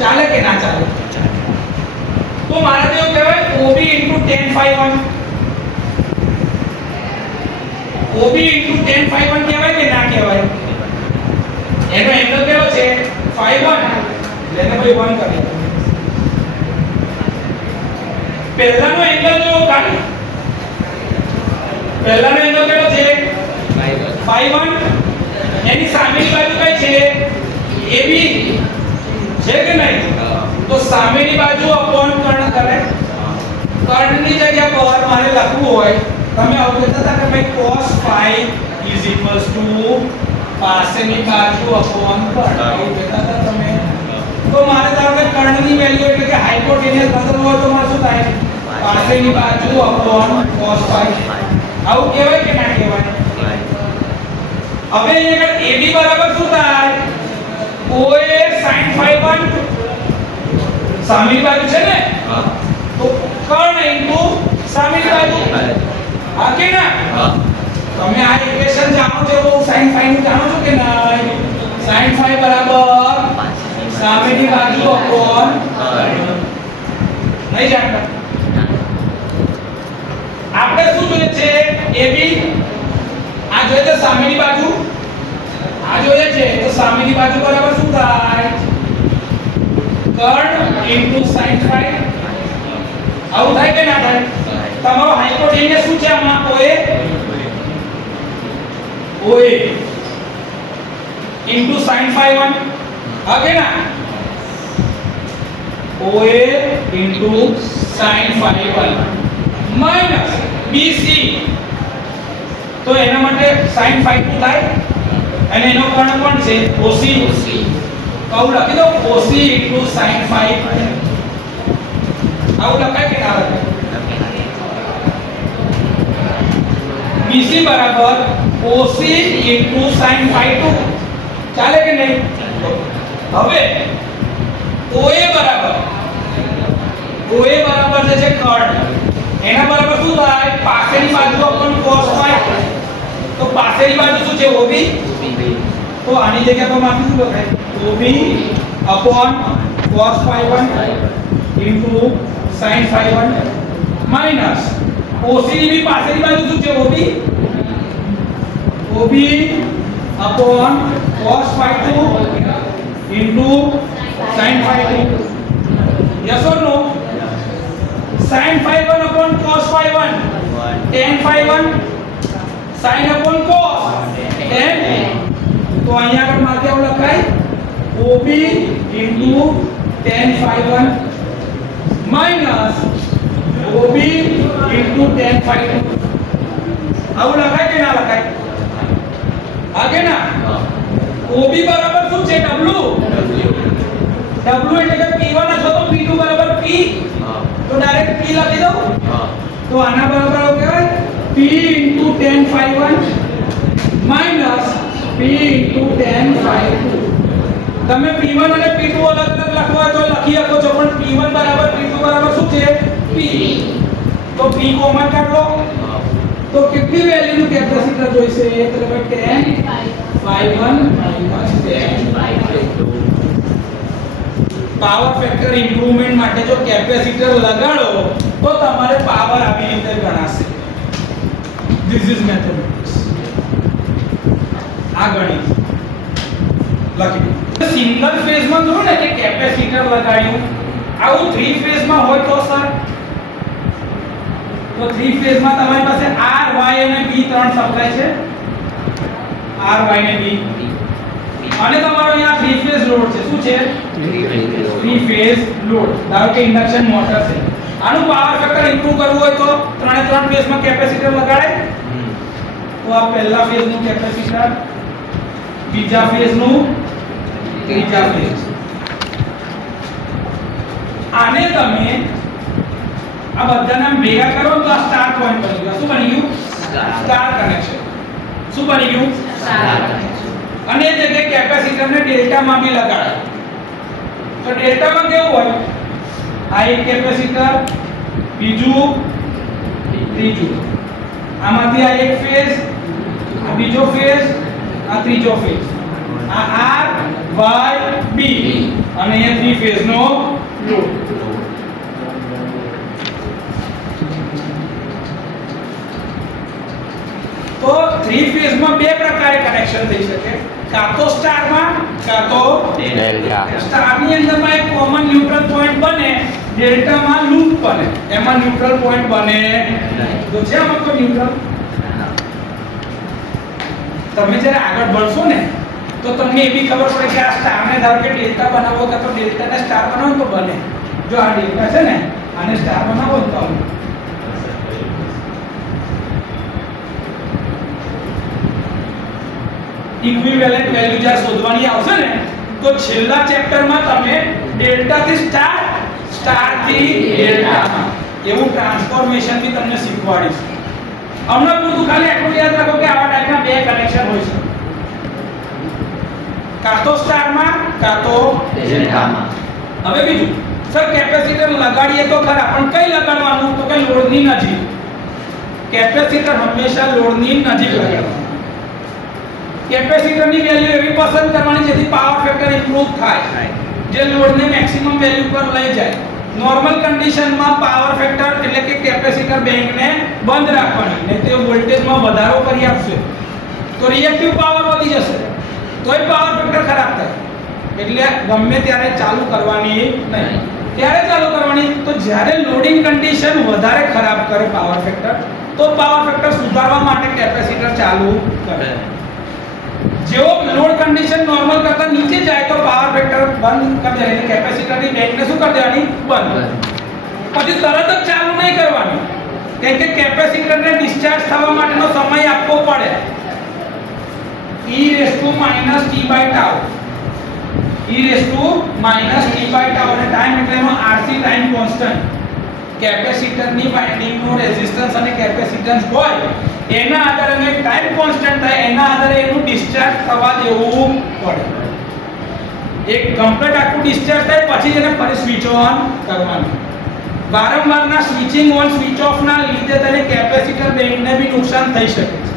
ચાલે કે ના ચાલે તો મારે તો એવું કહેવાય OB tan phi 1 OB tan phi 1 કહેવાય કે ના કહેવાય એનો એંગલ કેવો છે phi 1 લેને ભાઈ 1 કરી પહેલાનો એંગલ જો કાઢી પહેલાનો એંગલ કેવો છે phi 1 એની સામેની બાજુ કઈ છે AB છે કે નહીં તો સામેની બાજુ અપોન કર્ણ કરે કર્ણની જગ્યા પર મારે લખવું હોય તમે આવું કહેતા હતા કે ભાઈ cos phi પાસેની બાજુ અપોન કર્ણ આવું કહેતા હતા તમે તો મારે ધારો કે કર્ણની વેલ્યુ એટલે કે હાઇપોટેનિયસ બદલવું હોય તો મારે શું થાય પાસેની બાજુ અપોન cos phi આવું કહેવાય કે ના કહેવાય હવે અહીંયા AB બરાબર શું થાય OA sin phi 1 સામેની બાજુ છે ને તો કર્ણ ઇન્ટુ સામેની બાજુ હા કે ના તમે આ ઇક્વેશન જાણો છો તો sin phi નું જાણો છો કે ના sin phi બરાબર સામેની બાજુ અપોન નહીં જાણતા આપણે શું જોઈએ છે AB આ જોઈએ તો સામેની બાજુ આ જોઈએ છે તો સામેની બાજુ બરાબર શું થાય કર્ણ ઇન્ટુ sin phi આવું થાય કે ના થાય તમારો હાઇપોટેનિયસ શું છે આમાં OA ઇન્ટુ sin phi 1 હા કે ના OA into sin phi 1 minus BC તો એના માટે sin phi 2 થાય અને એનો કર્ણ કોણ છે OC આવું લખી દો OC ઇન્ટુ sin phi આવું લખાય કે ના લખાય BC બરાબર OC ઇન્ટુ sin phi 2 ચાલે કે નહીં હવે OA બરાબર જે છે કર્ણ એના બરાબર શું થાય પાસેની બાજુ અપોન cos phi તો પાસેની બાજુ શું છે OB તો આની જગ્યા પર માથી શું લખાય OB upon cos phi 1 into sin phi 1 minus OC ની भी પાસેની બાજુ શું છે OB upon cos phi 2 into sin phi 2 yes or no sin phi 1 upon cos phi 1 tan phi 1 sin upon cos tan तो અહીંયા આગળ માથે આવું લખાય OB into tan phi 1 minus OB into tan phi 2 આવું લખાય કે ના લખાય આગે ના OB બરાબર શું છે W એટલે કે P1 અથવા તો P2 બરાબર P તો ડાયરેક્ટ P લખી દઉં તો આના બરાબર આવું કહેવાય P into tan phi 1 minus P into tan phi 2 તમે P1 અને P2 અલગ અલગ લખવા તો લખી શકો છો પણ P1 બરાબર P2 બરાબર શું છે P તો P કોમન કાઢો તો કેટલી વેલ્યુનું કેપેસિટર જોઈશે એટલે કે tan phi 1 minus tan phi 2 power factor improvement માટે જો કેપેસિટર લગાડો તો તમારે પાવર આવી રીતે ગણાશે ધીસ ઇઝ મેથમેટિક્સ આ ગણિત લખી દો સિંગલ ફેઝ માં જોયું ને કે કેપેસિટર લગાડ્યું આવું 3 ફેઝ માં હોય તો સર તો 3 ફેઝ માં તમારી પાસે R Y અને B ત્રણ સપ્લાય છે R Y અને B અને તમારો અહીંયા 3 ફેઝ લોડ છે શું છે 3 ફેઝ લોડ ધારો કે ઇન્ડક્શન મોટર છે આનું પાવર ફેક્ટર ઇમ્પ્રૂવ કરવું હોય તો ત્રણે ત્રણ ફેઝ માં કેપેસિટર લગાડે તો આ પહેલા ફેઝ નું કેપેસિટર બીજા ફેઝ નું ત્રીજા ફેઝ આને તમે આ બધાને ભેગા કરો તો આ સ્ટાર પોઈન્ટ બની ગયો. શું બની ગયું? Star connection. શું બની ગયું? Star connection. અને એ જગ્યાએ કેપેસિટરને ડેલ્ટામાં બી લગાડાય. તો ડેલ્ટામાં કેવું હોય? આ એક કેપેસિટર, બીજું, ત્રીજું. આમાંથી આ એક ફેઝ, આ બીજો ફેઝ, આ ત્રીજો ફેઝ. આ R Y B અને એ થ્રી ફેઝ નો લોડ. તો થ્રી ફેઝ માં બે પ્રકારે કનેક્શન થઈ શકે, કાં તો સ્ટાર માં કાં તો ડેલ્ટા. સ્ટાર ની અંદર માં એક કોમન ન્યુટ્રલ પોઈન્ટ બને, ડેલ્ટા માં લૂપ બને. એમાં ન્યુટ્રલ પોઈન્ટ બને તો છે આમાં કોઈ ન્યુટ્રલ? તમે જ્યારે આગળ ભણશો ને તો તમને એ બી ખબર પડે કે આ સ્ટાર ને ધારો કે ડેલ્ટા બનાવવો કાં તો ડેલ્ટા ને સ્ટાર બનાવો તો બને. જો આ ડેલ્ટા છે ને આને સ્ટાર બનાવો તો ઇક્વિવેલેન્ટ વેલ્યુ જ્યારે શોધવાની આવશે ને તો છેલ્લા ચેપ્ટરમાં તમે ડેલ્ટા થી સ્ટાર, સ્ટાર થી ડેલ્ટા એવું ટ્રાન્સફોર્મેશન બી તમને શીખવાડીશ. હમણાં પૂરતું ખાલી એટલું યાદ રાખો કે આવા ટાઈપના બે કનેક્શન હોય છે, કાં તો સ્ટારમાં કાં તો ડેલ્ટામાં. હવે બીજું, સર કેપેસિટર લગાડીએ તો ખરા, પણ કઈ લગાડવાનું? તો કે લોડની નજીક. કેપેસિટર હંમેશા લોડની નજીક લગાડવાનું. કેપેસિટરની વેલ્યુ એવી પસંદ કરવાની જેથી પાવર ફેક્ટર ઇમ્પ્રૂવ થાય, જે લોડને મેક્સિમમ વેલ્યુ પર લઈ જાય. નોર્મલ કન્ડિશનમાં પાવર ફેક્ટર એટલે કે કેપેસિટર બેંકને બંધ રાખવાની, નહીં તો વોલ્ટેજમાં વધારો કરી આપશે તો રિએક્ટિવ પાવર વધી જશે, તોય પાવર ફેક્ટર ખરાબ થાય. એટલે ગમે ત્યારે ચાલુ કરવાની નહીં. ત્યારે ચાલુ કરવાની તો જ્યારે લોડિંગ કન્ડિશન વધારે ખરાબ કરે પાવર ફેક્ટર, તો પાવર ફેક્ટર સુધારવા માટે કેપેસિટર ચાલુ કરે. જેવો લોડ કન્ડિશન નોર્મલ કરતા નીચે જાય તો પાવર ફેક્ટર બંધ કરી દેવાની, એટલે કેપેસિટરની બેંકને શું કરી દેવાની? બંધ. પછી તરત જ ચાલુ નહીં કરવાની, કેમ કે કેપેસિટરને ડિસ્ચાર્જ થવા માટેનો સમય આપવો પડે. e raised to minus t by tau. e raised to minus t by tau અને ટાઈમ એટલે એનો RC ટાઈમ કોન્સ્ટન્ટ. કેપેસિટરની વાઇન્ડિંગનો રેઝિસ્ટન્સ અને કેપેસિટન્સ હોય એના આધારે અને ટાઈમ કોન્સ્ટન્ટ થાય એના આધારે એનું ડિસ્ચાર્જ થવા દેવું પડે. એક કમ્પ્લીટ આખું ડિસ્ચાર્જ થાય પછી એને ફરી સ્વિચ ઓન કરવાનું. વારંવારના સ્વિચિંગ ઓન સ્વિચ ઓફ ના લીધે તેને કેપેસિટર બેંકને બી નુકસાન થઈ શકે છે.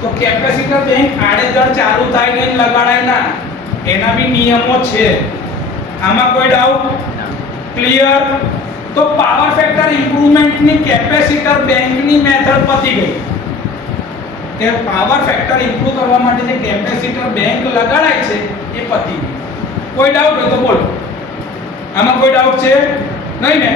તો કેપેસિટર બેંક આડેધડ ચાલુ થાય ને લગાડાય ના, એના બી નિયમો છે. આમાં કોઈ ડાઉટ? ક્લિયર? તો પાવર ફેક્ટર ઇમ્પ્રુવમેન્ટની કેપેસિટર બેંકની મેથડ પતી ગઈ. કે પાવર ફેક્ટર ઇમ્પ્રૂવ કરવા માટે જે કેપેસિટર બેંક લગાડાય છે એ પતી ગઈ. કોઈ ડાઉટ હોય તો બોલો. આમાં કોઈ ડાઉટ છે? નહીં ને?